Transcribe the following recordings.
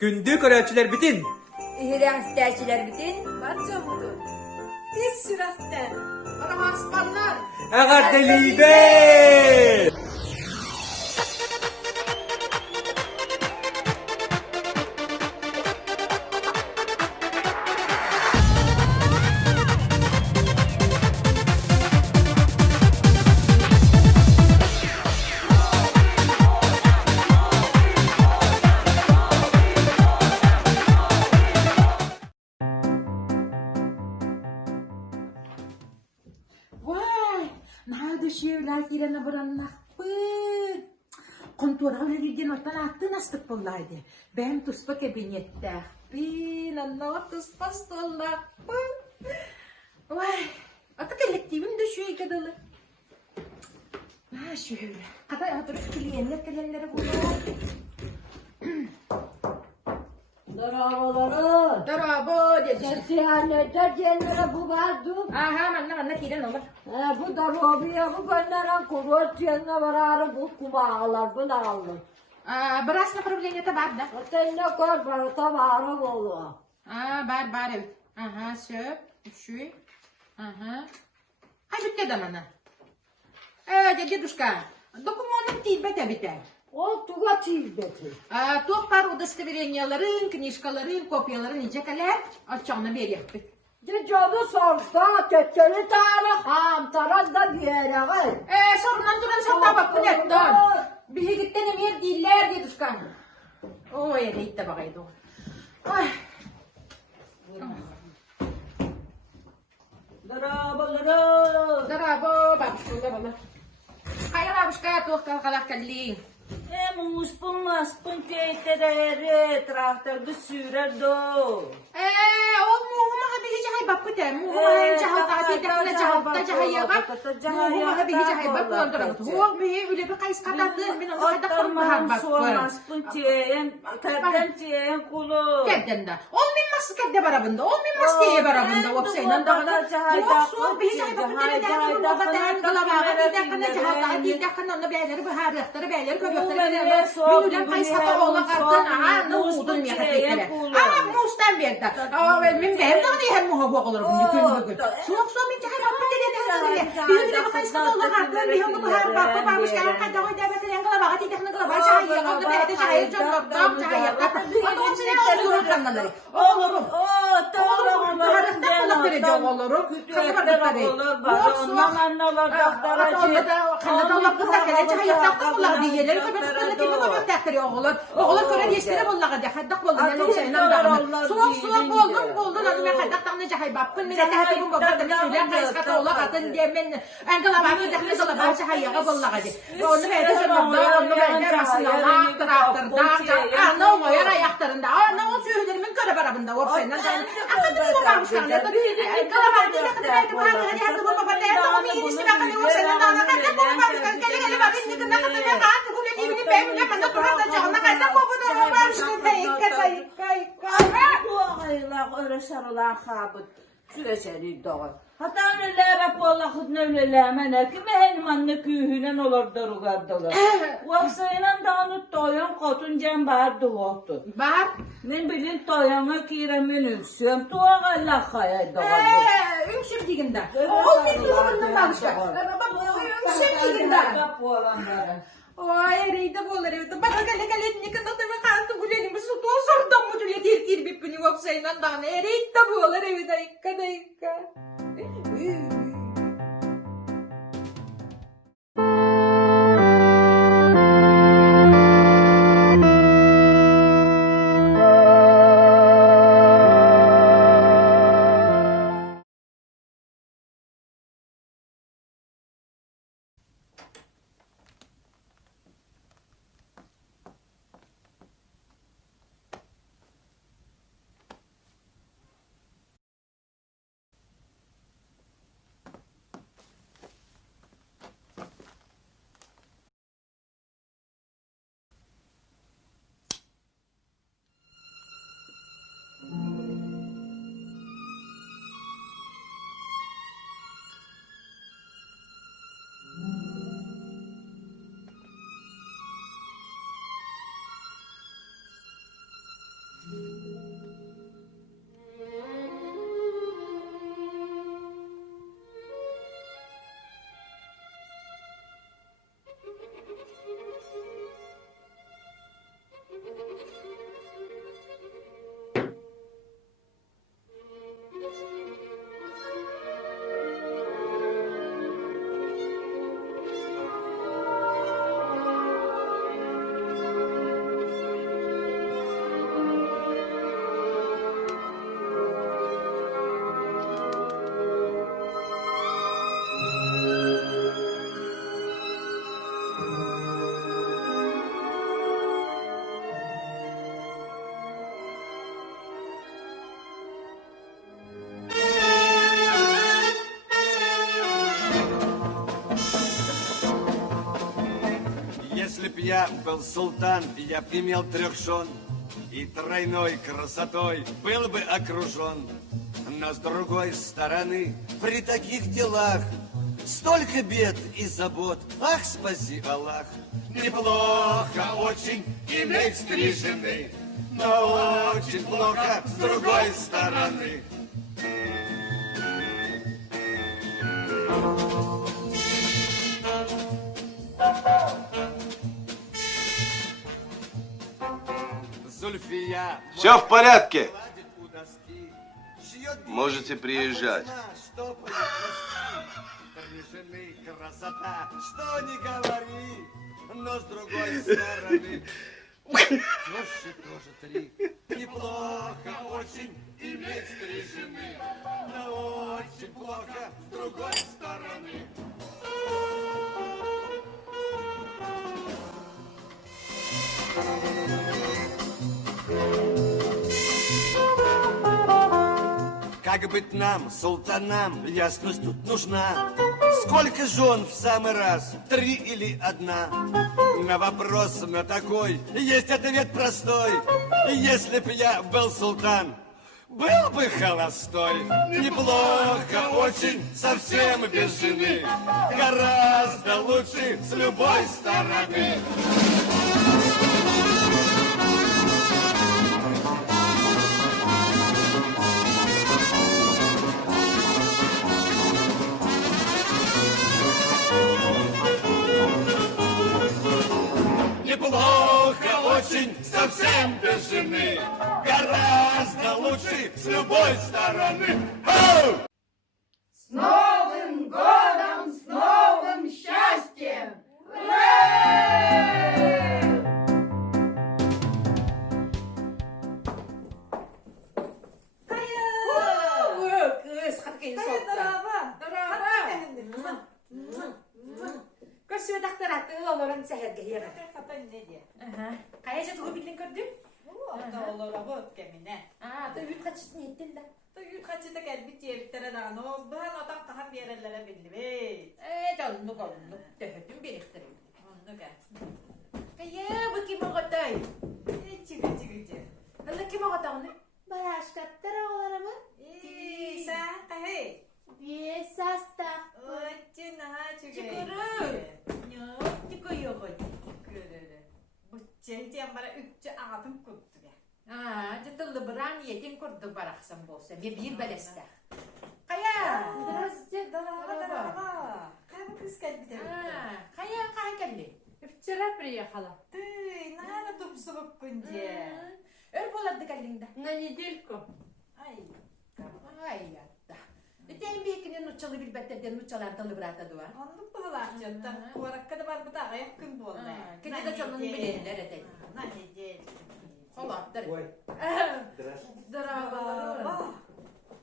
Gündük öğrenciler bitin. İhraçtakiler bütün. Batça budur. Biz süratten. Bana haspanlar. Eğer delibe. Vay. Nada şiirler girene bıranmak. Kontura öyle ortadan attı nasıl bulaydı. Ben tuspa kabinette. Bin anlama tuspas dolla. Vay. Ata kolektivim de şu kadalı. Ha şöyle. Kadar hatırlık kliyenlere buluyor. Bravoları. Bravo dedi. Sesihanete kendine bu vardı. Aha anne kiren olur. Bu da Robi'ye bu gönleren kurur kendine vararı bu kumağalar bu nağlı. Biraz ne problemi de var da. Seninle kor barata varı bolu. Бар evet. Aha söp. Şu. Aha. Ay bitti de bana. Дедушка, документин тилбете бите. O tuğa çiğdeti. Tohbar удостоверенияларын, книжкаларын, kopyaların nicekaler açığını beriyektik. Canı sorsa keçeli tarih ham tarafta bir yere. Sorundan duran sakta bak bu ne don. Bizi gitten emir diller дедушка. O yere itte bakaydı. Ay. Bravoları. Bravo, babuşka bana. Hayır babuşka, tohkal kalak kalli. Muspun maspun keytere traktörde sürer do. O muhuma bihi jahay bapu te. Muhuma jahay taati dekne jahatta jahayaga. Muhuma bihi jahay bapu onduram. Huwa bihi üle bir kayıs katadı. Min onu kadar kurun bahar bapu. Maspun tiyen, kadden tiyen kulu. Kedden da. Olmin mas kedde barabında. Olmin mas tiye barabında. Vapsaynan da kadar. Huwa bihi jahay bapu te. Dekne kurun bahar bapu. Galavaga ti dekne jahay taati dekne onu beyleri bahar yaktırı beyleri köbyaktırı. Min ülen kayıs kata oğla kartın. Aha ne udun mi yakatı. Ama mustan berdi. Min benim de hem muhabba olur bunu gün. Soğuk min jahay bapu te de. Bihi ülen kayıs kata oğla kartın. Bihi onu bahar bapu. Barmış kayar kadar oy devlet yang galavaga ti dekne galavaga jahay yakatı. Beyleri jahay jomloktam jahay yakatı. Onu onun sene oğlurum kanalları. Oğlurum. Oğlurum. Baharıkta kulak derece oğlurum. Kanıbardıkta değil. Ondan anneler doktora Kanada olakta kere jahay yakatı kulak diyeleri. Köbeklerine kimi köbekler oğlum. Oğlum köre diyesleri bollaga diye. Haddak boldu. Nelim şeyinden dağını. Soğuk boldun. Adı ben haddaktan jahay bappın. Mine tehdi bu babada. Min ülen kayıskata oğlak atın diye men. Engelavağı dekne galavağı jahay yaga bollaga diye. Onu beyde jomlokta. Onu beyde masinalı aktır aktır. Dağ ne o yara yaktırında. Ne o söylerimin köre barabında. Orasından jahay. Akıntı bir babamış kanada. Galavağı diye dekne beyde bahar. Hadi bu babada. Engelavağı yenisi bakın. Orasından dağına kadar bu babada. Gele bak. İnnikinde kadar ne kadar. Kule dibini beğenle. Ben de duranda canına kadar kopuda. Babamış kayık. Bu aylar öyle sarılan kabut. Süreseli doğru. Hatta öyleler bolla hüdnevleler mene ki benim anne kühünen olur darugaddalar. Vaksayla dağınıt doyan kotun cem bahar duvattu. Bahar. Men bilin doyanı kiremin üksüyem. Tuğa Allah hayal doğar bu. Ümsüm diginde. Ol bir yılından balışka. Ümsüm diginde. Ay eriyde bolar evde. Bana gale ne kadar da ben kaldım gülelim. Bu su tozordan mı tüle tir bir pini vapsayla dağına. Eriyde bolar evde. Dakika. б я был султан, я б имел 3 жен, и тройной красотой был бы окружен. Но с другой стороны, при таких делах столько бед и забот, ах, спаси Аллах. Неплохо очень иметь 3 жены, но очень плохо с другой стороны. Зульфия. Все в порядке. Гладит у доски, шьет Можете приезжать. что будет расти. 3 жены красота, что не говори, но с другой стороны тещи тоже 3. Неплохо очень иметь 3 жены, но очень плохо с другой стороны. Как быть нам, султанам, ясность тут нужна. Сколько жен в самый раз, 3 или 1? На вопрос на такой есть ответ простой. Если б я был султан, был бы холостой. Неплохо очень, совсем без жены. Гораздо лучше с любой стороны. Неплохо очень, совсем без жены. Гораздо лучше с любой стороны. Ау! С Новым годом, с новым счастьем! Ура! Kız, hadi gelin soğukta. Kız şöyle daktar attı, oğlan seher geliyor. Kaya çatı bilin gördün? Da yurt kaçışını ettin de. Canlı kolunu, döhüdüm biriktirim. Kaya bu kim o kadar? Hala kim o kadar ne? Baraş kattır oğlanımı. Yesas da. Çıkırı. Yok, çıkıyor koy. Ciddi bıran yetin kurdu baraksın bolsa. Bir beleste. Kaya. Kaya kahan geldi. Вчера приехала. Ör boladı geldin de. На недельку. Ay yatta. Öteyin bir ikinin uçalı bir betteden uçalar dalı bırata duvar. Kine de canını bilenler edin. Kolattır. Ой, Dravalar.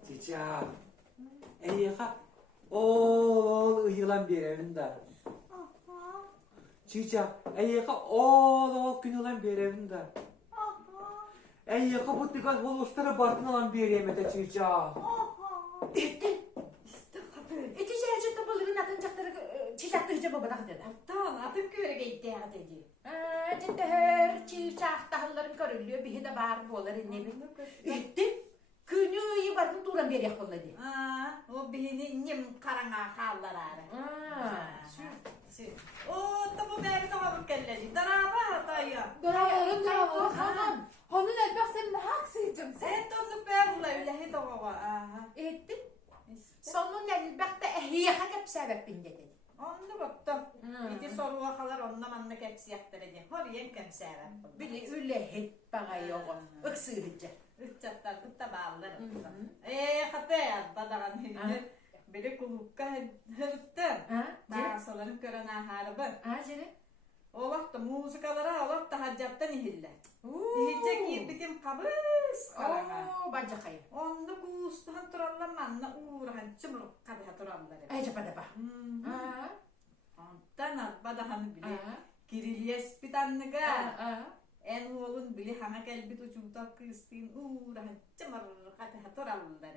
Çiça. Eyha. Oğul yılan bir evinde. Çiça. Eyha oğul günülen bir evinde. Eyha bu tıkan holusları barkın alan bir yemede çiça. İtice acıtta balırın atınacakları çiçaktırıcı babana dedi. Ciddi her çiçak tahılların körülüyor. Bir de bağır boğular ne bileyim. Ettim. Günü iyi barkın duran bir yak bolladı. O beni nim karanga hallar tabu beri tamam kelledi. Daraba dayı. Дорогой, hanım. Onun elbak senin haksıydın. Sen tonlu berla öyle hit o. Ettim. Sonun elbette ehliyaha kep sebep bin dedi. Onu baktım. İti soruğa kadar ondan anla hepsi yaktıracak. Horiyen kemseve. Bili öyle hep bana yok. Öksürücü. Üç çatlardık da bağlarım. Hatta badağın hiline. Biri kulukka hırttım. Daha solanıp gören aharabı. Cere? O vakti muzikalara o vakti haccaptan ihille. İhilcek yiyip bitim kabız karana. Bacak ayı. Onda kustuhan turallar manna uğrahan çımrık kadeh turallar. Ayca bana bak. Ondan badağını bile. Kirilies bitanlıga. En oğlun bile hana gelbit uçumta kristin uğrahan çımrık kadeh turallar.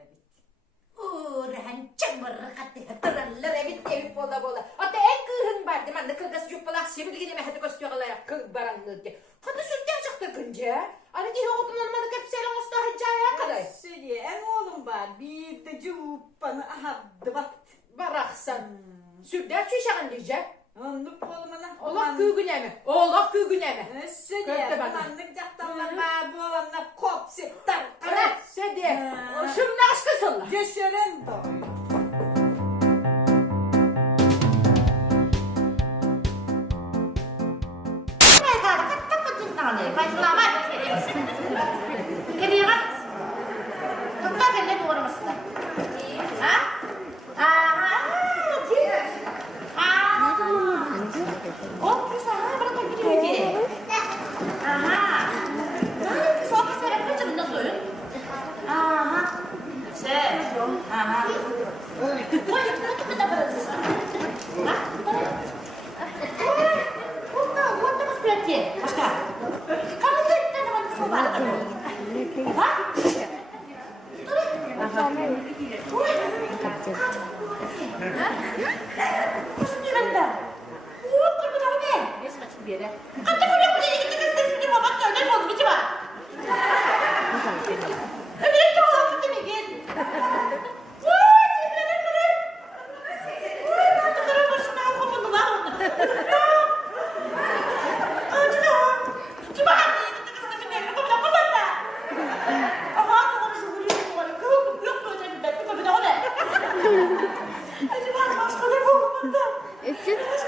Uğrahan çımrık kadeh turallar. Evet evit bola bola. Hatta en kırın vardı. Ben de kırgası yuppalak sebil gene mehdi köstüğüler kız baranlı diye. Hadi sütte çıktı kınca. Hani diye okudun olmadı kapsayla usta hicaya kadar. Seni en oğlum var. Bir de cıvıp bana ahadı bak. Baraksan. Sütte çüşen diyecek. Onluk olmana. Allah kıygüne mi? Allah kıygüne mi? Seni Köfte bana. mandık caktanlar bu olana kop siptar. Evet, sedi. Ha. Şunun aşkısınlar. Geçerin doydu.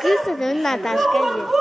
Scusa, non è Natasca io.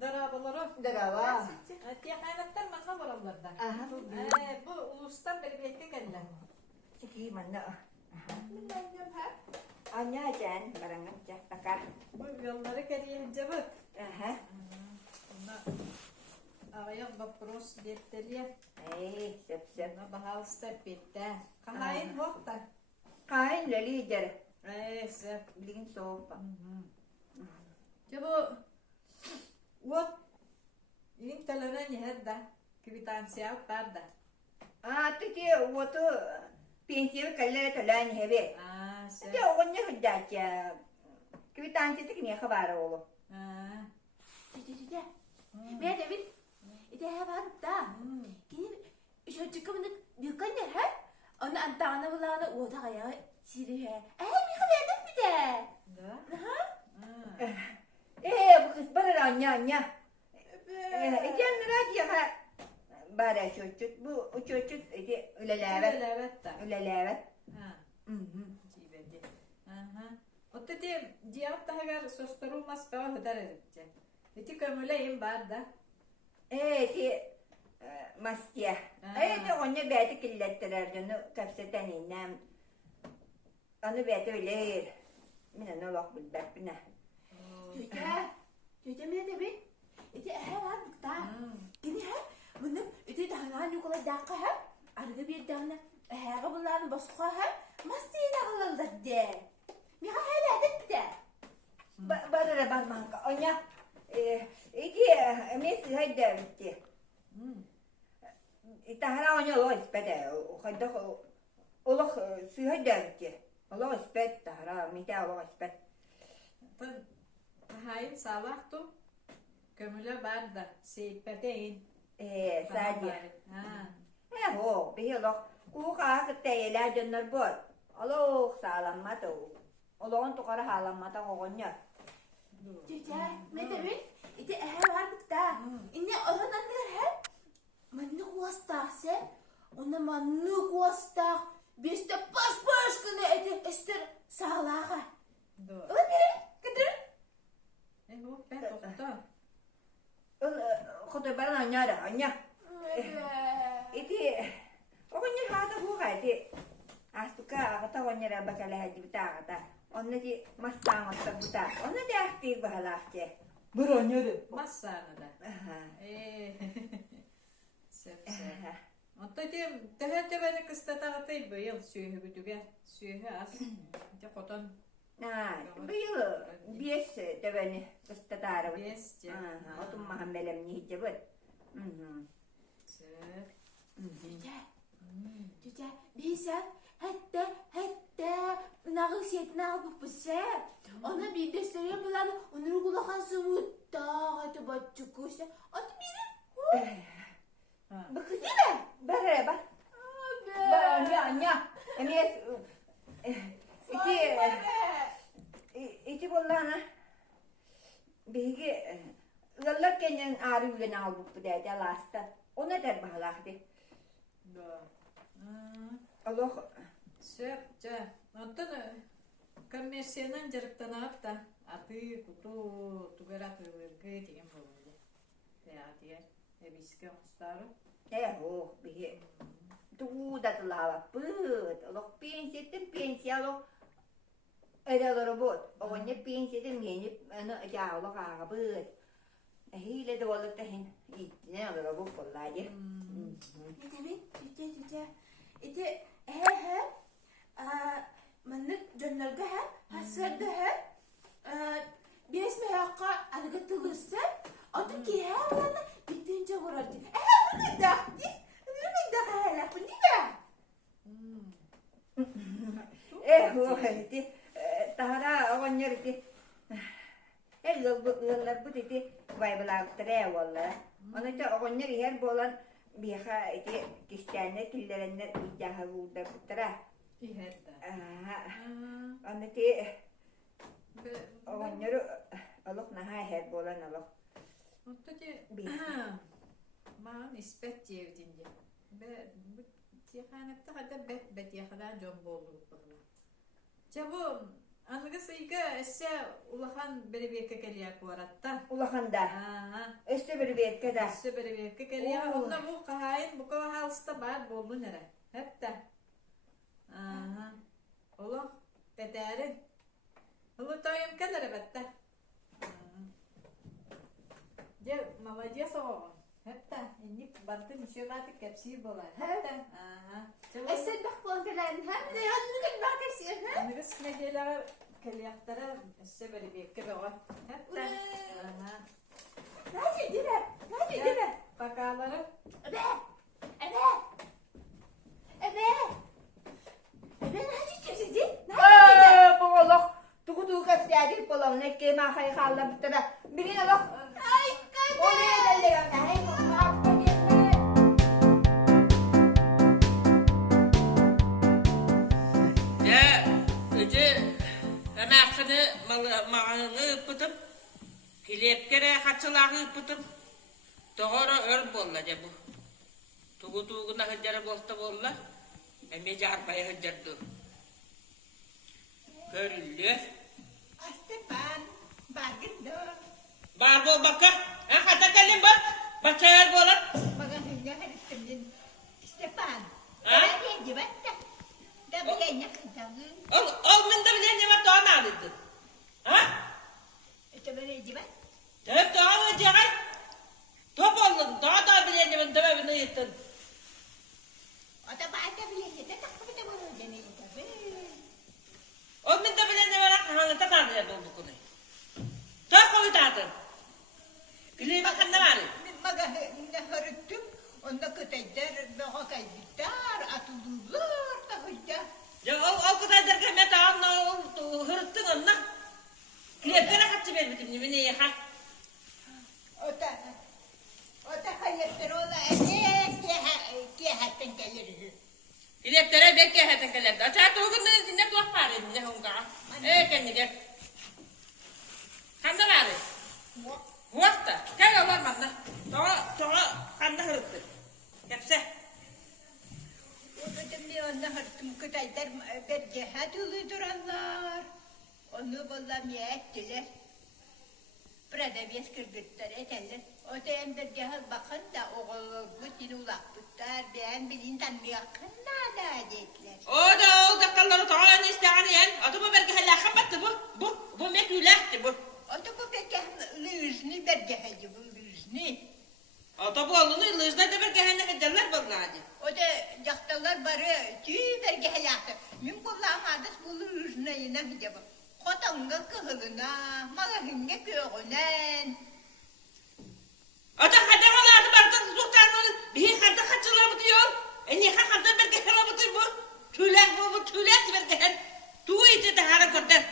Darabaları. Diye kaynaklar manna var onlarda. Bu ulustan beri bir etki geldi. Sige, mana. Anya dyan, barangan dyan, bakar. Bu yolları geriye cıvık. Aha. Ayak vapros defteri. Ay, sep. Buna bahal step bitti. Kahayin hokta. Kain lali dyan. Sep. Biligin sopa. Coba what ini talana nyerda kwitansiya tarda. Tu dia, waktu pensil kalau telan hebe. Sep. Dia orangnya hendak je. Kwitansi tu kini khabar olo. Ben David, itu var da. Gini çocuklarımın büyük anne ha? Onu antana bulana o da ya siri ha. Bir kadar bir de. Da? Bu kız bana anya. Diyan raja ha. Bara çocuk, bu çocuk idi ülelevet. Evet da. Ülelevet. Cibedi. Otte de diğer tahagar sostarulmaz kava hıdar edecek. Eti kömüleyim barda. Di masya. Di onu beti killettiler onu kapseten inem. Onu beti öyle. Mina ne olak bilbek bina. Tüte mi David? İti var ona ayağı bunların bozukha hem mastıyla kılıldı de. Mika hele de. Barara barmanka. Anya. İki mes hayda bitti. Tahra anya o ispede. Hayda olak su hayda bitti. Allah isped tahra mita Allah isped. Hayır sabahtu. Kömüle barda. Seypeteyin. Sadece. Ha. Ho, bihilok. Kuka kıtayla dönür bol. Allah sağlanmadı. Allah'ın tukara halanmadı oğunya. Tüte, medevin, ite ehe var bıkta. İnne oran anneler hep mannu kuastağse, ona mannu kuastağ, beste pas kını ete ester sağlağa. Doğru. Ola biri, kıdırın. Bu ben tokta. Kutu bana anya da anya. Iti, oğunya hata kuka iti. Astuka kata oğunya da bakala hadi bita kata. Onu di masang otak bita. Onu di aktif bahalakçe. Bırak de. Masana da. Sep. Hatta diyeyim, tehette beni kıstata atayım bu yıl süyühü güdüge. Süyühü az. De koton Bu yıl bies de beni kıstatarım. besce. Otum maham belem nihice bud. Sep. Tüte, bilsen, hatta, nağıl setini alıp bıse. Ona bir gösteriyor bulan, onları kulakan sıvıtta, hadi batçı kuşa. Adı biri. Bu kız değil mi? Bare bak. Anya. Enes iti bollana. Bigi lallar kenyen ağrı yülen alıp bu dedi lasta. Ona der bahalakti. Doğru. Allah Sep. Ondan kommersiyadan jarıktan alıp da atı kutu tugarak ırgı diyen bulundu. Ya diye. Ebiske ustarı. ho bigi. Tu dat lava put. Allah pensiya Allah. Era bot. Onya pensiya yeni ana ya Allah ka but. Hile de wala tahin. Ne ala bu kollaje. Medevin, tüte. İte, he. Manlık cönlerge he, hasırda he. Bir esme yakka algatılırsa, adı ki he olana bitince vurardı. Bunu da, hele bu ne be? Ho iti. Tahara onya iti. Yıllar bu iti. Vay bala tre valla. Ona da onya her bolan biha iti kistane killerenne ijaha vuda putra. İhette. Ona ti onya Allah naha her bolan Allah. Hatta ki bana nispet cevdince. Bu tihanette kadar bet yakadan can bolluk bakla. Çabu anlığı sayıga esse ulahan beri bir kekeliyak var hatta. Ulahanda. Este bir bekke da. Esse beri bir kekeliyak. Onda bu kahayin bu kahalsta bar bollu nere. Hepte. Ulah beterin. Ulah tayım kadar bette. Gel молодец oğlum. Hepte. İndik bartın işe batık hepsi bolar. Hepte. Esed bak kontrollerin hem de yanını kan bakırsın ha? Anlığı sinegeyler keliyaktara esse beri bir kekeliyak. Hepte. Hadi dire. Bakaları. Ebe, hadi kimsedi? Bu Allah. Tuku kastadi polam ne kema hay khalla bitara. Bilin Allah. Ay, kadın. Oley dalle ganda hay Ya, öce emeğini mağını pıtıp, kilepkere kaçılağı pıtıp, doğru ör bolla bu. Tuğuna hıccara bolta bolla, eme carpaya hıccardı. Görüldü. Stepan, bagın da. Bar bol baka, hata kalim bak, bakar bolat. Bagın hıcca hıcca Stepan. Ha? Ne gibi? Da bilenya kıtağı. Ol min de bilen yeme doğan aldı. Ha? İşte böyle gibi. Hep doğan hıccara. Top oldun, doğan da bilen yeme döve bini yettin. O da bahçe da bileydi. Takma bir de bu deneyim tabii. O min de bilen ne var hangi tatanıya doldu konu. Çok koyu tatın. Gülüye bakın ne var? Min maga ne hırıttım. Onda köteyder, bağa kaybetler, atıldılar da hıyda. Ya o kadar derken ben daha onu hırıttın onunla. Gülüye bana kaçı vermedim ne neye ha? Ota hayırdır ola, kiyehatten gelir. Gülüye belki heten gelirdi. Açar doğun ne kulak var ne hunga. Kendi gel. Kanda var. Huasta. Gel yollar bana. Toğa kanda hırıttı. Hepsi. Orada bir onda hırtım köteyder, bir cihat dururlar. Onu bollamaya ettiler. Burada bir kırgıtlar eteller. O da hem bir cihat bakın da oğlu yine ulaktıklar. Ben bilin tanıyakkınlar da dediler. O da kalları toğa ne isteyani yen. Adımı belki hala kapattı bu. Bu metületti bu. O da bu bir cihat lüzni bir cihat bu lüzni. Ata bu alını lızda da belki henne ederler bakladı. O da yaktalar barı tüy bir cihat. Min kullanmadık bu lüzni yine bir cihat. Kotanга kıhılına, malahınga köğünen. Ata hadi halatı bardak sultanı bir hadi kaçırlar mı diyor. Niye hadi belki hala mı diyor bu? Bu tüylek belki hen. Tuğ de hara kadar.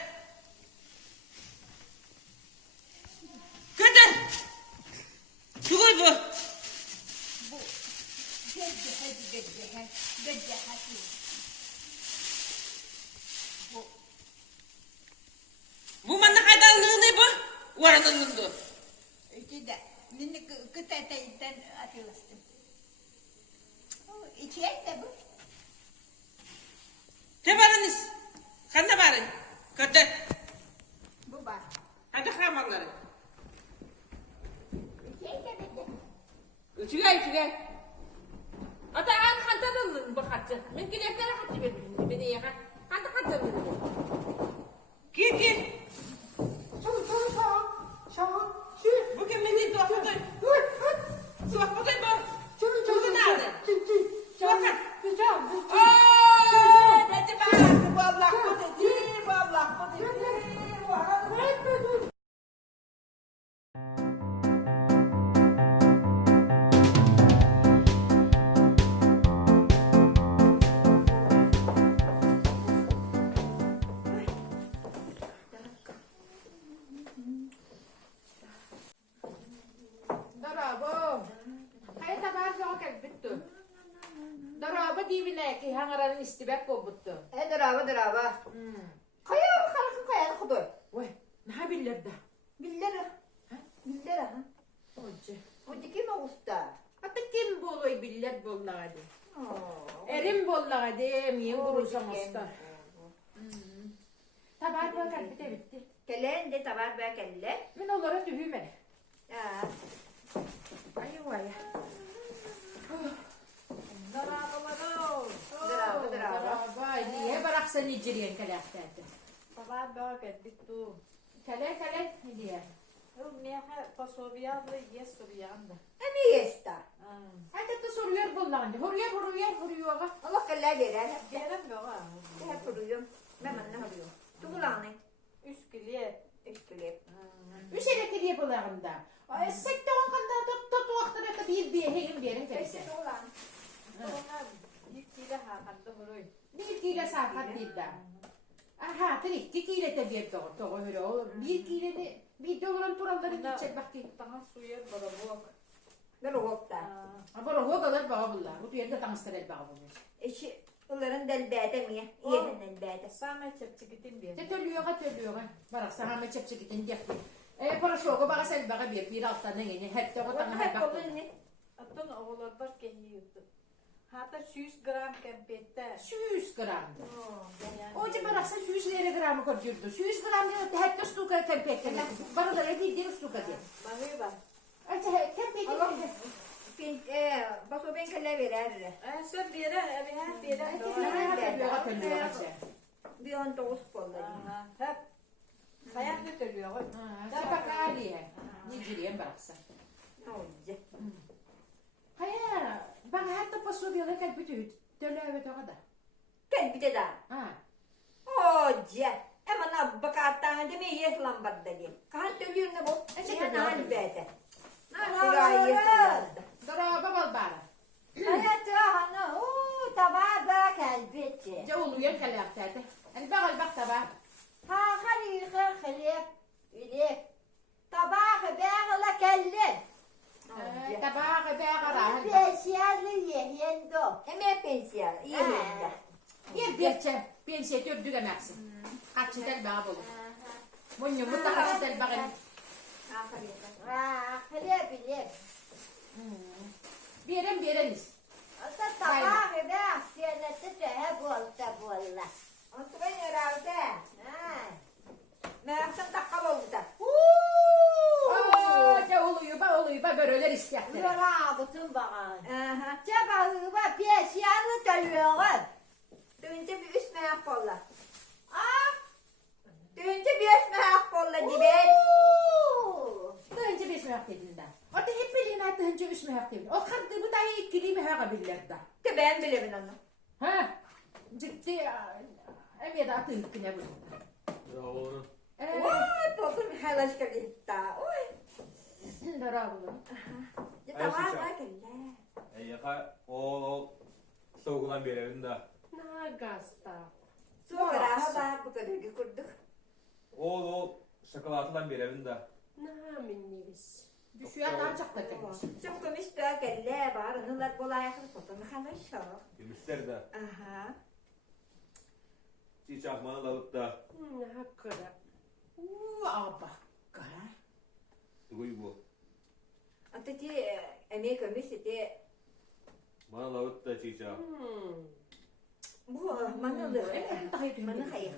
Kadar. Tuğ bu. Bir cihat. Bu manna kaydallığı bu? Varanın bu. İşte beni kıtataydan atıyorsun. İçer de bu. Tebarınız. Kanda barın. Kadar. Bu var. Hadi hamalları. İçer de bu. Üçüge. Ata an kanda bu kaçı. Ben gidekler kaçı benim. Beni yaka. Kanda kaçı benim. Gir. Bugün beni doğmadı. Sohbet bu. Çocuğu nerede? Bakın. Hadi bak. Vallahi bu dedi. Vallahi bu dedi. Darabo. Hayır tabar yok bitti. Darabo dibine ki hangaranın istibek bu bitti. Draba. Kayar halkın kayar kudu. Vay, ne bilirler de. Biller ha. Hoca. Bu dikime usta. Hatta kim boluy biller bolladı. Erim bolladı, miyen kurusam usta. Tabar bakar bitti. Kelen de tabar be kelle. Ben onlara tühüme. Ya. Ay vay. Draba. Vay, niye bıraksa Niceriyen kalaktadı. Tabar bakar bitti. Kale, niye? Niye pasobiyanla yes sobiyanda. Ani yesta. Hatta da soruyor bolladı. Horuyor. Allah kelle verer. Gerem yok ha. Hep duruyorum. Ben ne arıyorum? Tuğlanı. Üç kiliye. Üstüle. Üşele kediye bollağında. Sekte on kanda tut vaxtına da bir heyim derin kelse. Tuğlan. Onlar ilk kile hakanda vuruyor. Bir kile safat değil de. Aha, tabii iki kile de bir doğru öyle o. Bir kile de bir doların turalları gidecek bakti. Daha suya bana bu. Ne rokta. Ama o kadar bağ bunlar. Bu yerde tanıştırır bağ bunlar. Eşi onların delbede mi? Yerin delbede. Sana çepçi gittim bir. Tetölüyor. Barak sana mı çepçe gidin yaptı. Para şoka bana sen bana bir alttan ne yine hep de o tane hep baktı. Atın oğullar var ki yiyordu. Hatta 100 gram kempette. 100 gram. Hoca barak sen 100 lira gramı koyuyordu. 100 gram diye hep de stuka tempette. Bana da ready değil stuka diye. Bakıyor bak. Ayrıca tempette. Baso ben kelle verer. Sen bir yere bir yere. Bir on toz kolları. Hep. Hayat götürüyor. Sepak aliye. Niceriyen baraksa. Ne olacak? Hayır. Bana hatta paso bir yere kalp bütün. Döle evet o kadar. Gel bir de daha. Ha. Oca. Hemen abba karttan deme yes lambada diye. Kan dövüyor ne bu? Ne nani bete. Nani gayet lambada. Dara babal bara. Hayatı hanı. Oo tabağa bak elbette. Ce oluyor kalaktada. Hani bakal bak tabağa. Ha harika خليك إليك طباخ باغلة كلن Tabağa beğara. بيسيال اللي يندو ما بيسيال يهندا Bir derçe. Pensiye tördü demeksin. Kaçı tel bağa bulur. Bunun yumurta kaçı tel bağa. خليك إليك Bereniz. طباخ باغ سيالة تتهب والله أنت وين راوده ما أحسن تقبلته Ce oluyor ba böyleler istiyakları. Rabıtın bakan. Cebağı var piyasiyanı dönüyorlar. Dönünce bir üst meyak kolla. Dönünce bir üst meyak kolla gibi. Önce bir mehak dediğinden. Orada hep bilin hatta önce üç mehak dediğinden. O kadar bu da ikili mehak bilirler de. De ben bilirim onu. Ha? Ciddi. Emye de atı hıkkine bu. Ya oğlum. Vay toplum halaş kalita. Oy. Bravo. Tamam kelle. Yaka o soğulan bir evinde. Nagasta. Sonra haber bu kadar kurduk. O şokolatılan bir evinde. Naminis. Düşüyor daha çok da gelmiş. Çok komik bir kelle var. Onunla kolay yakın toplum halaş yok. Gümüşler de. Aha. Çiçakmanı alıp da. Hakkıra. Abakka. Duy bu. Antati emek ömesi Bana alıp da çiçak. bu manalı. Daha iyi Mana hayır.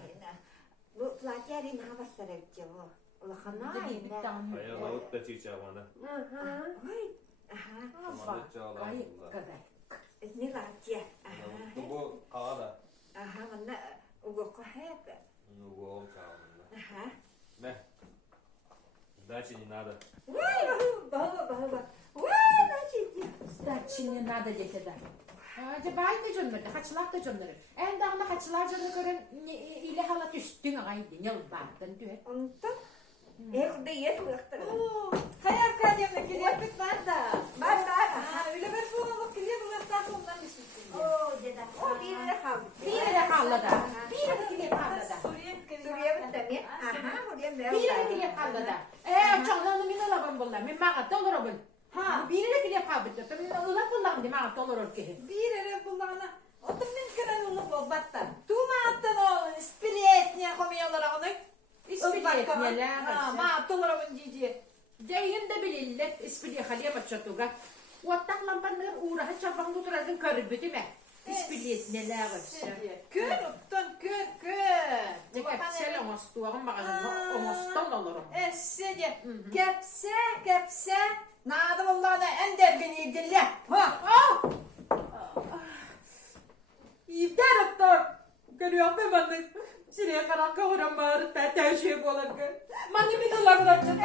Bu pelajarin hava sarıcı bu. Ulah kana yine. Hayır alıp da çiçak bana. Ay. Aha. Bana çağlar Gayet bunlar. kadar. Ne latiye. Aha. Bu kağıda. Aha mana ugo kohebe. Bu oğul çağlarında. Aha. Ne? Дачи не надо. Vay baba. Vay latiye. Staçinin nada geçede. Acaba aynı cümlede, kaçlar da cümleleri. En dağında kaçlar cümle gören ile halat üstüne aydı, yılbardın diyor. Ondan de yes ulaştırın. Hayal kalyamda kiliyapet var da. Ben de. Öyle bir bu kiliyap ulaştırsa ondan bir şey. O dede. O bir de kaldı. Bir de kallada. Bir de kilip kallada. Suriye bitti mi? Aha, oraya ben. Bir de kilip kallada. Çoğunluğunu min olabın bunlar, min mağat olur obun. Ha. Bir de kilip kallada. Min olab bunlar, min mağat olur ol ki. Bir yere bulana. Otur mümkün olup o battan. Tuma attan oğlun ispiriyet niye komuyorlar onu? İspiriyet niye Ha, ma attılar onun cici. Deyin de bilirler, ispiriye haliye maçatuga. Watak lampanlar uğraha çapang tuturarken körübü değil mi? İspiriyet neler var. Kör uttun kör. Ceket sel omostuğun bakın, omostan olurum. Essece kepse. Nadı vallahi en dergini dille. Ha. Yeter hatta. Geliyor be bana. Şuraya karan kavuran bağırıp da tevşik olarken. Mani bir dolar kaçın.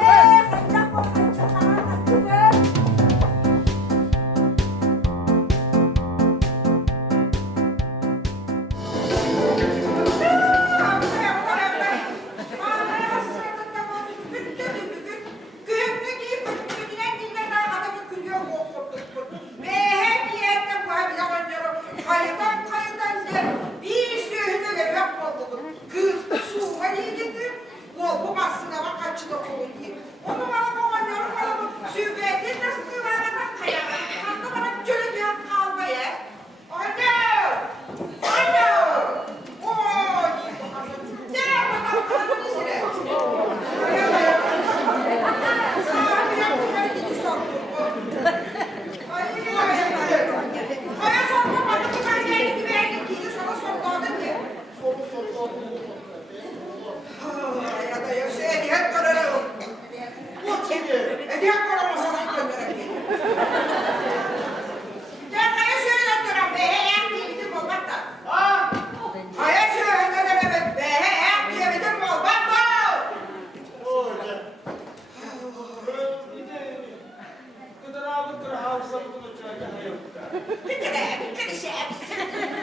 Bir kere şef.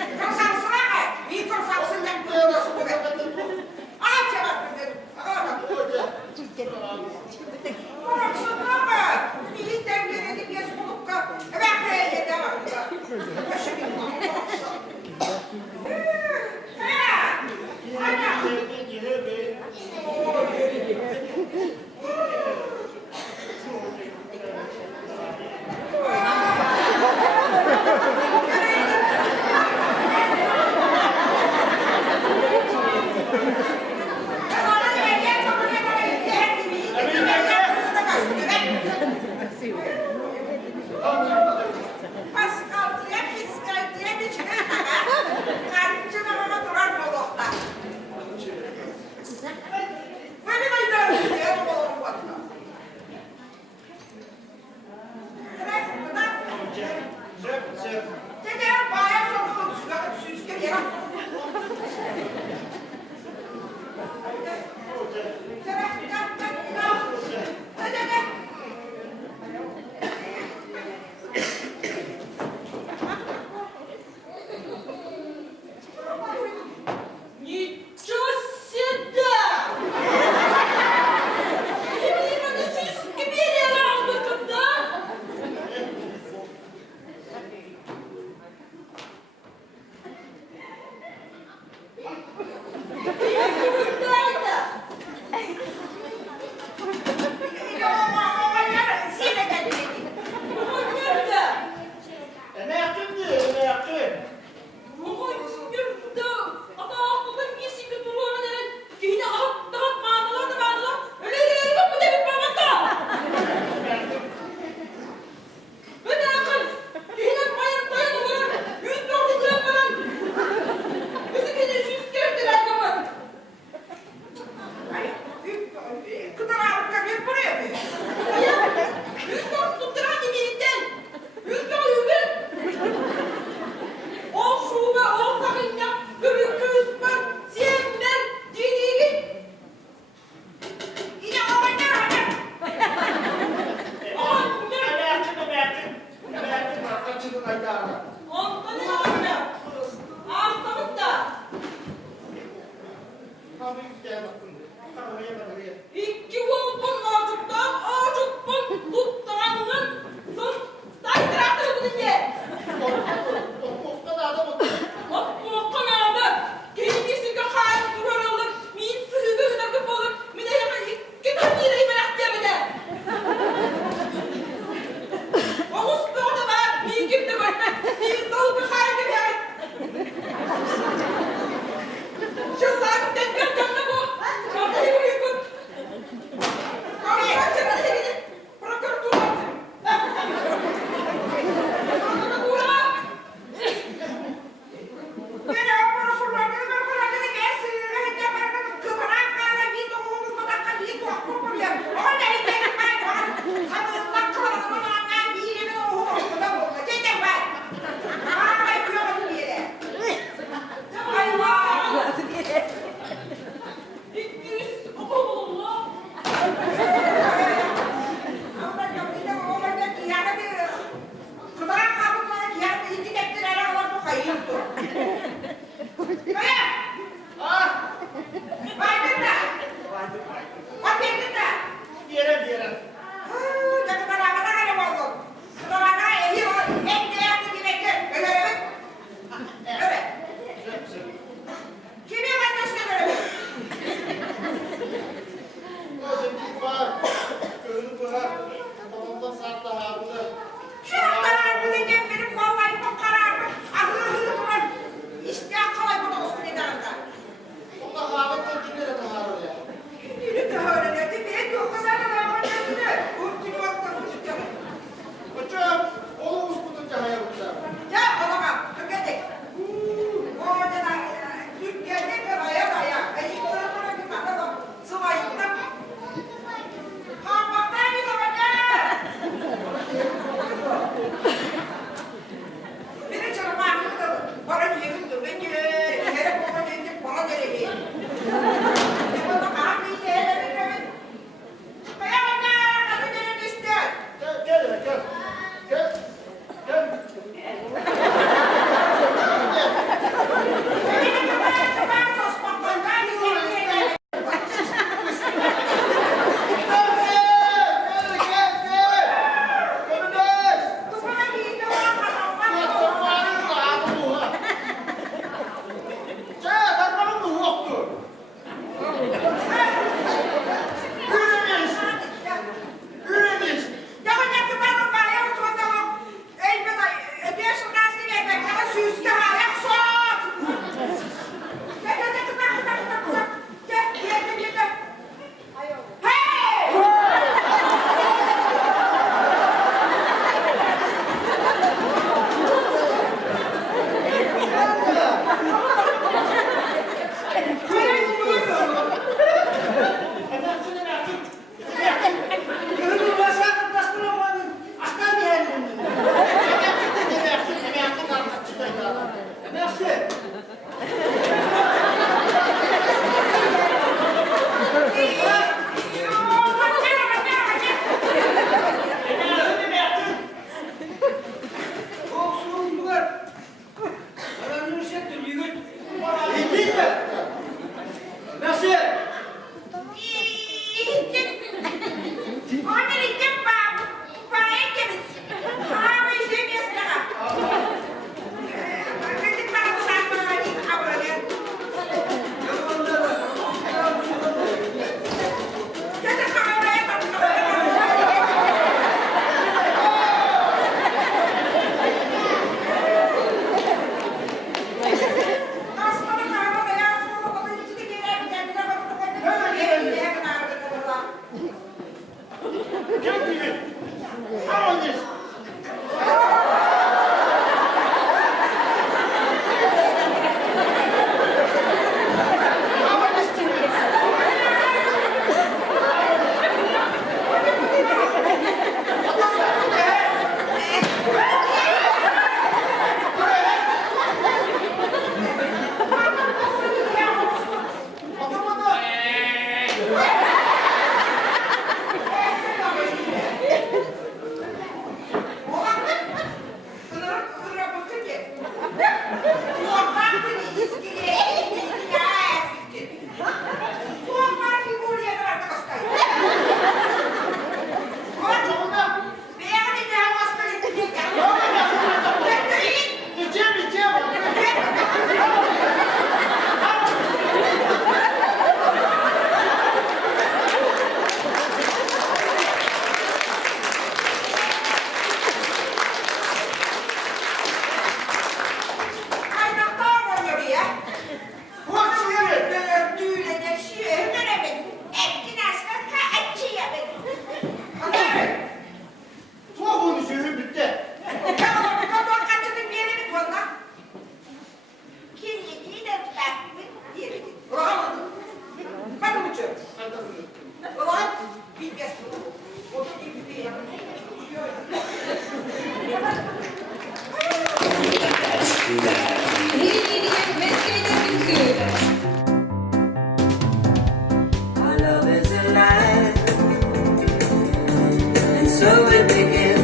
So it began.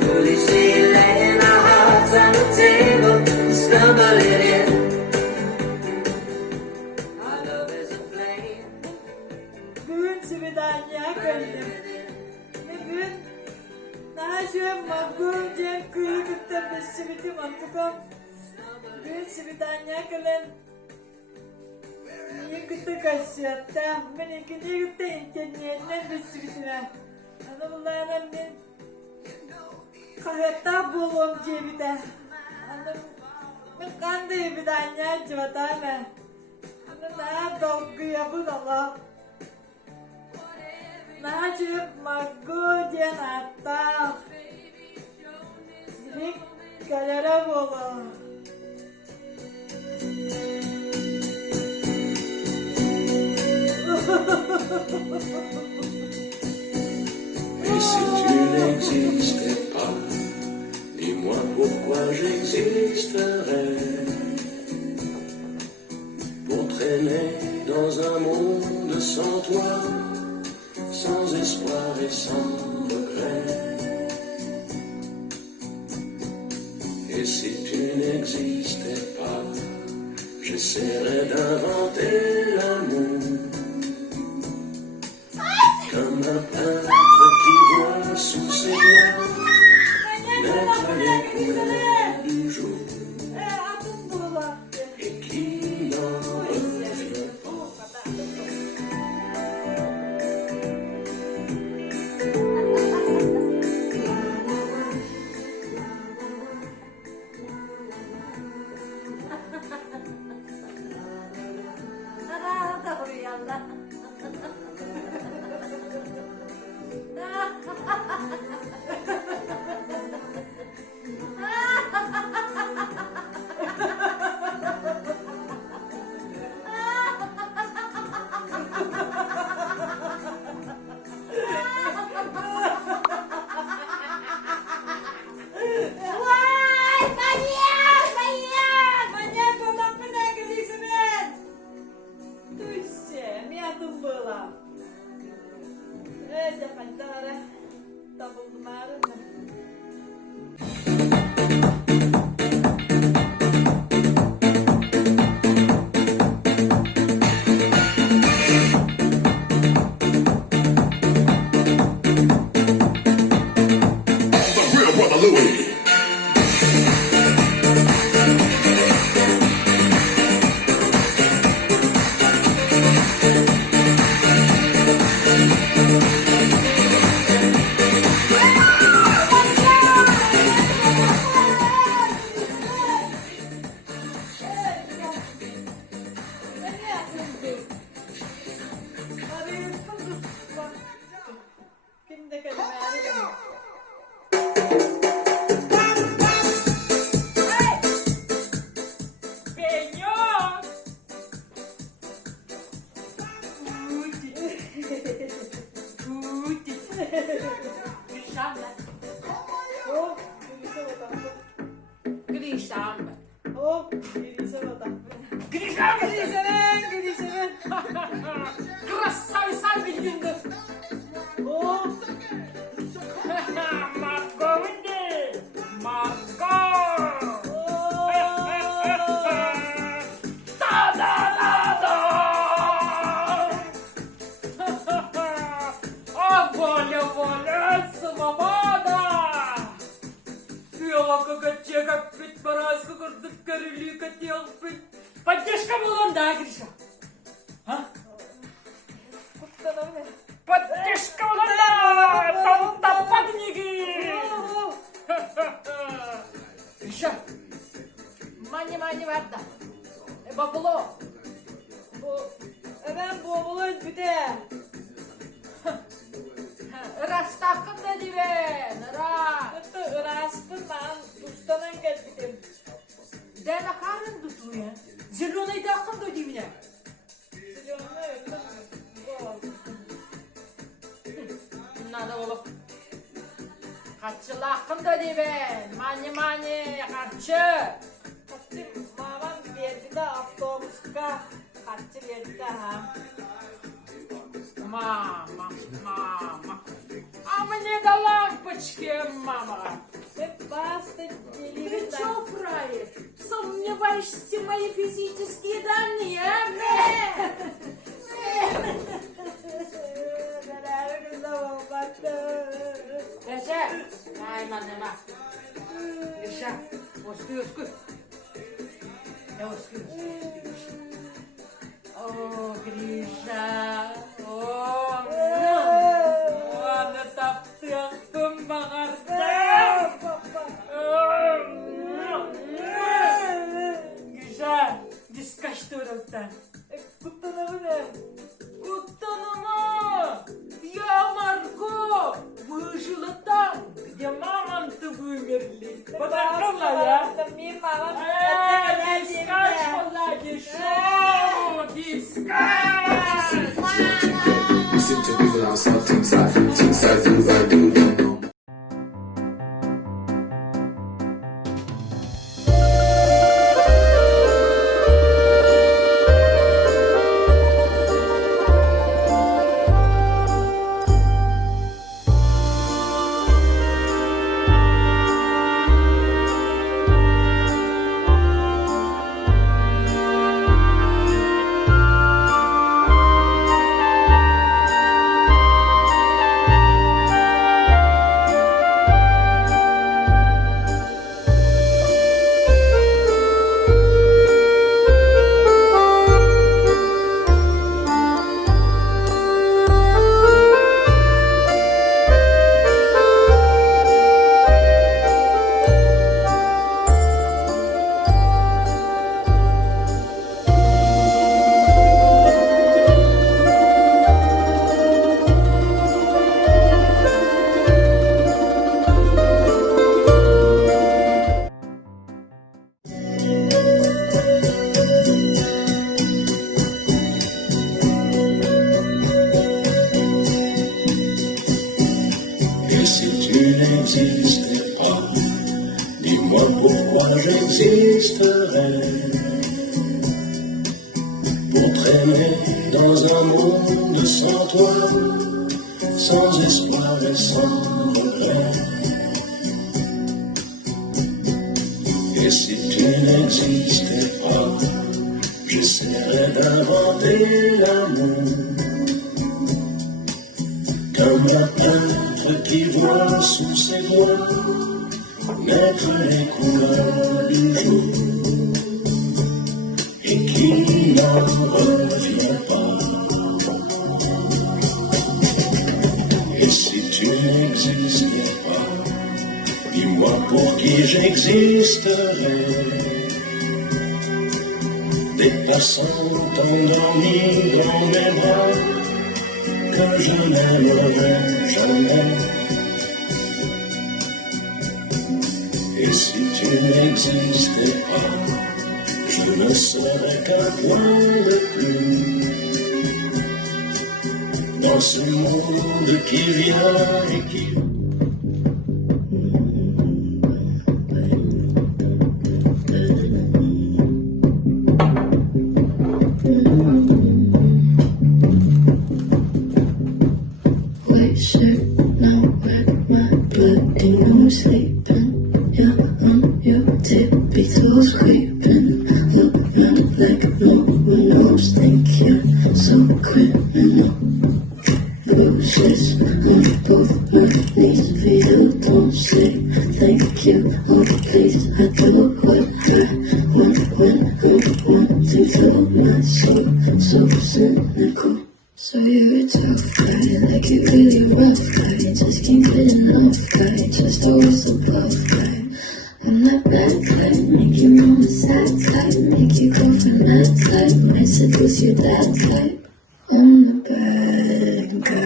Foolishly laying our hearts on the table, stumbling in. Our love is a flame. Bugün simidanya kaydım. Bugün naşım magul cem kıyı kıtta bir simidi mantıkam. Bugün simidanya kaydım. Niye kıtta kaşıyatta? Ben ikinci kıtta internetten bir simidine. Anamlarla ben kahetta bulum cebide. Ben kandı bir danya civatana. Anam dolgu yapın Allah. Najib magudian atau Zibik galera bolo. Et si tu n'existais pas, dis-moi pourquoi j'existerais. Pour traîner dans un monde sans toi, sans espoir et sans regret. Et si tu n'existais pas, j'essaierais d'inventer l'amour. Comme un peintre qui voit sous ses doigts naître les couleurs du jour et qui n'en revient pas. Красавица bilgindi. Oh, Margo indi. Margo. Da da da da. Ah, voля, свобода. Я как чека пить бараску, как корили хотел пить. Поддержка была, да, Гриша? А? Поддержка была, там подниги. Гриша, мани var da. Babulo. ben boğulur bir de. Rastakın da diven. Hatta raspın ben ustadan geldim. Den akarın tutu ya. Zirlonayı da akın da divine. Nada oğlum. Kaççılı akın da diven. Mani kaççı. Kaçı mamam verdi de avtobuska. Kaçı verdi de ha. Ma. Девочки, мама, ты просто ты чё, фраер? Сомневаешься в мои физические данные, а? Yaşa, ayman nema. Yaşa, osku. Ya osku. Oh, Grisha. Oh, ne taptım bakardım. Grisha, diskaç durumda. Kutlanımı ne? Кутанама! Я Марко! Выжила там, где мамонты вымерли. Подошла я. Дискач, Влади, шоу! Дискач! We sit together outside, team side, do I do, don't know. Et si tu n'existais pas, dis-moi pourquoi j'existerais. Pour traîner dans un monde sans toi, sans espoir et sans regret. Et si tu n'existais pas, j'essaierais d'inventer l'amour. Comme un peintre qui voit sous ses doigts naître les couleurs du jour et qui n'en revient pas. Et si tu n'existais pas, dis-moi pour qui j'existerais. Des passants endormis dans mes bras que je n'aimerai jamais. Et si tu n'existais pas, je ne serais qu'un point de plus dans ce monde qui vient et qui va. So you're a tough guy, like you really rough guy. Just can't get enough guy, just always a bluff guy. I'm that bad guy, make your mama sad type, make your girlfriend mad type, might seduce you that type. I'm the bad guy.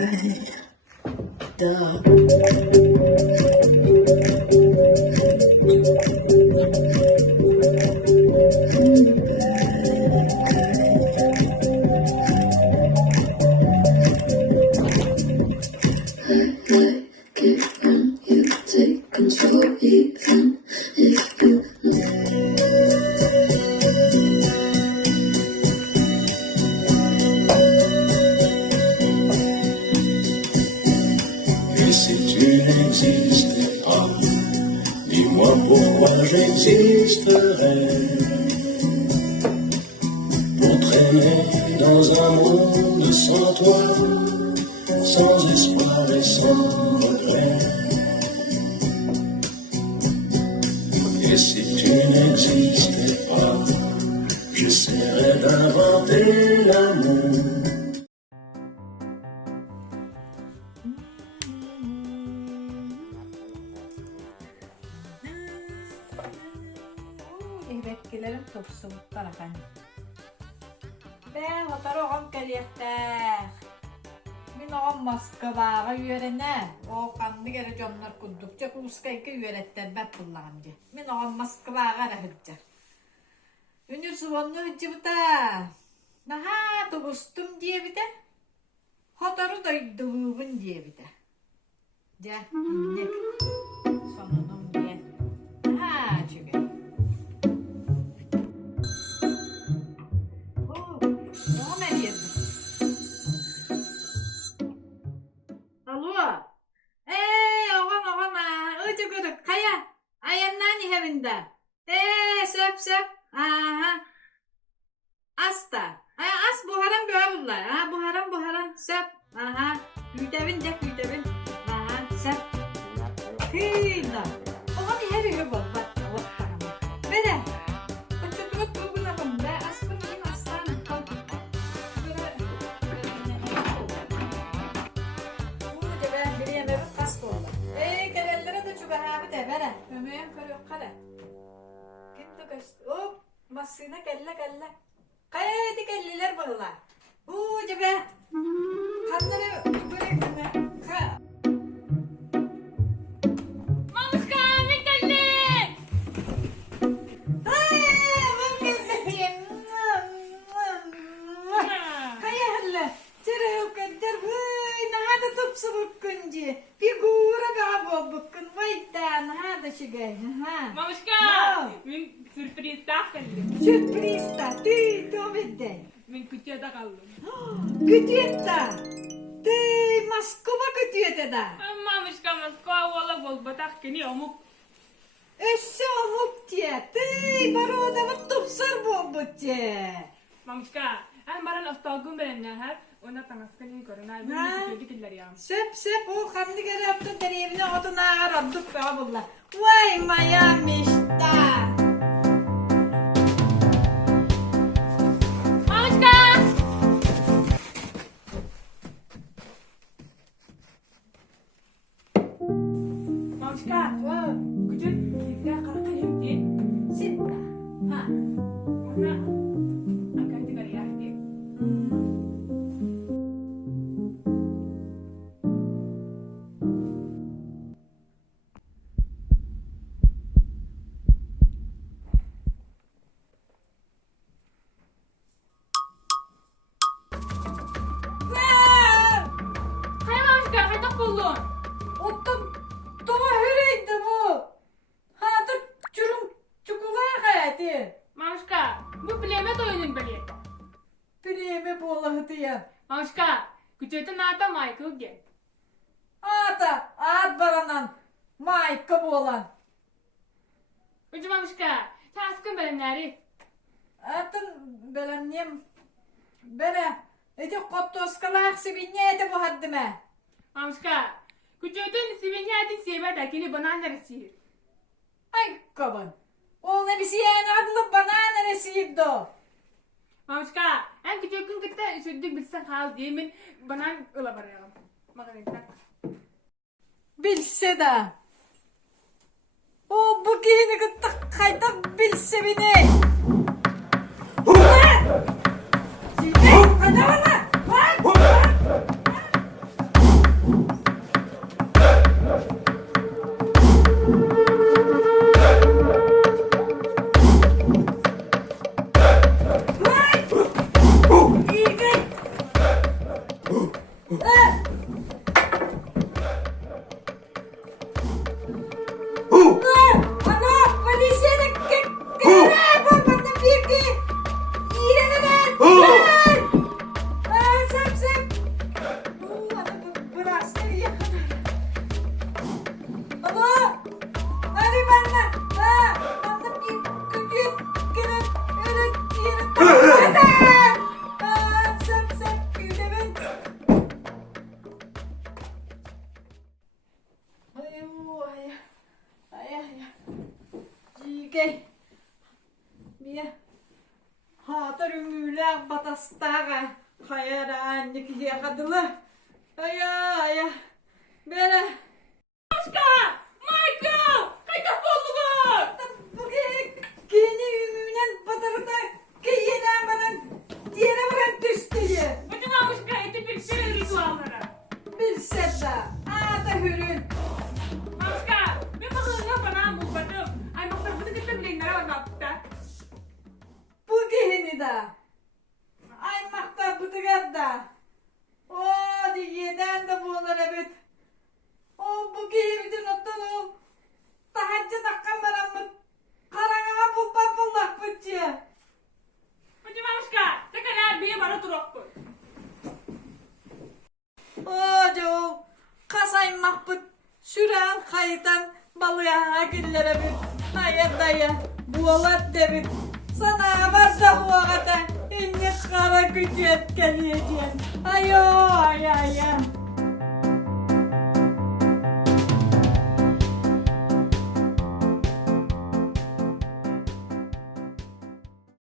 Et si tu tu n'existais pas, dis-moi pourquoi j'existerais. Pour traîner dans un monde sans toi, sans espoir et sans regret. Et si tu n'existais pas, j'essaierais d'inventer l'amour. Ehvetkilerim topsumutlar efendim. Ben otar oğam geliyekler. Min oğam Moskva'a yörene. O kanlı geri camlar kurdukça Ruskay'ı yöretten ben kullanım diye. Min oğam Moskva'a rahıcca. Ünü suvanlı hıcı bu da. Naha tubustum diye bir de. Hotarı da dıvıbın diye bir de. Ya innek. Sonunum diye. Naha çünkü. Alo. Oğam ıcı kırık kaya. Ayandan evinde. Söp. Aha. Asta. As buharan böyle. Ha buharan söp. Aha. Büyütevin. Aha söp. Kıyla. Oğam her yeri bol. Bak. Böyle. Uçuturup durgunalım be. Askın yine aslanım. Gelellere de çubuğa abi de vere. Ömüyen körüyor kare. Kim de kaçtı? Hop. Masına gelle. Kayaydı gelliler bağlar. Uuu cebe. Kanları böyle gülme. Mamuska ne geldi? Kaya halla. Çırığı kadar vay nahada topsu bukkunci. Figura gabo bukkun vay da nahada şigay. Mamushka, No. min sürpriz takıldım. Sürpriz da tu vidde. Min kutuda kaldım. Kütüyette. Moskova kütüyette da. Mamushka, Moskva valla bol batak kini omuk. Eşe omuk diye. Baro adamı topsar bu butçe. Mamushka, ben baran astagım berenler her. Ona tanışkani korona. Ben kutuda killar ya. Sep o kandı geri yaptı derevine otuna aradık be abla. Vay mayamışta. Mamushka! Mamushka, kutuda killar kalkan yukti. Sinta. Ha. Ona akan tinggal ya. Hayır Mamushka, kaydak buldun. Toma hüreydi bu. Ha da çukulaya kaydı. Mamushka, bu bilemet oyunun bileti. Birimi boğulağı diye. Mamushka, kutuda nata Michael gel. Ad baranan. Maykı boğulan. Ucu Mamushka, taskın berenleri. Atın beleniyem. Bere. Eti kottoskalar sibiniyeti bu haddime. Mamushka, kutuda sivinyatin sevadakini banana sihir. Ay kaban. O ne bir siyene adlı bana neresiydi o? Mamushka, en küçük kıta üşüddük bilsen hal diyemin banan ıla barayalım. Maganita. Bilse de. O bu giyini gıtta kayda bilse beni. Şimdi hadi bana. Hastaga hayara anneki yakadılı. Aya. Böyle. Başka! Michael! Kayda bolluğun! Bu geni ümünen batarıda giyenen bana diğere bana düştü. Bütün amışka eti bir şey ritualları. Bir sedda. Ada hürün. Amışka! Bir bakılığına bana muhbatım. Ay maktabını getirebilirler ama napta. Bu geni de. Ay makta bıdıgat da. O diyeden de bunlar evet. O bu giyildin ottunu. Tahacı da kameramı. Karangana bu papalak bıçı. Bütün amışka! Ne kadar bir bana durak koy. O jo. Kasay mahbut. Şuran kayıtan balıya hakillere bir. Hayat daya. Buğalat devit. Sana varsa bu vakata. İnni kara gücü etkileyeceğim. Ayo ay.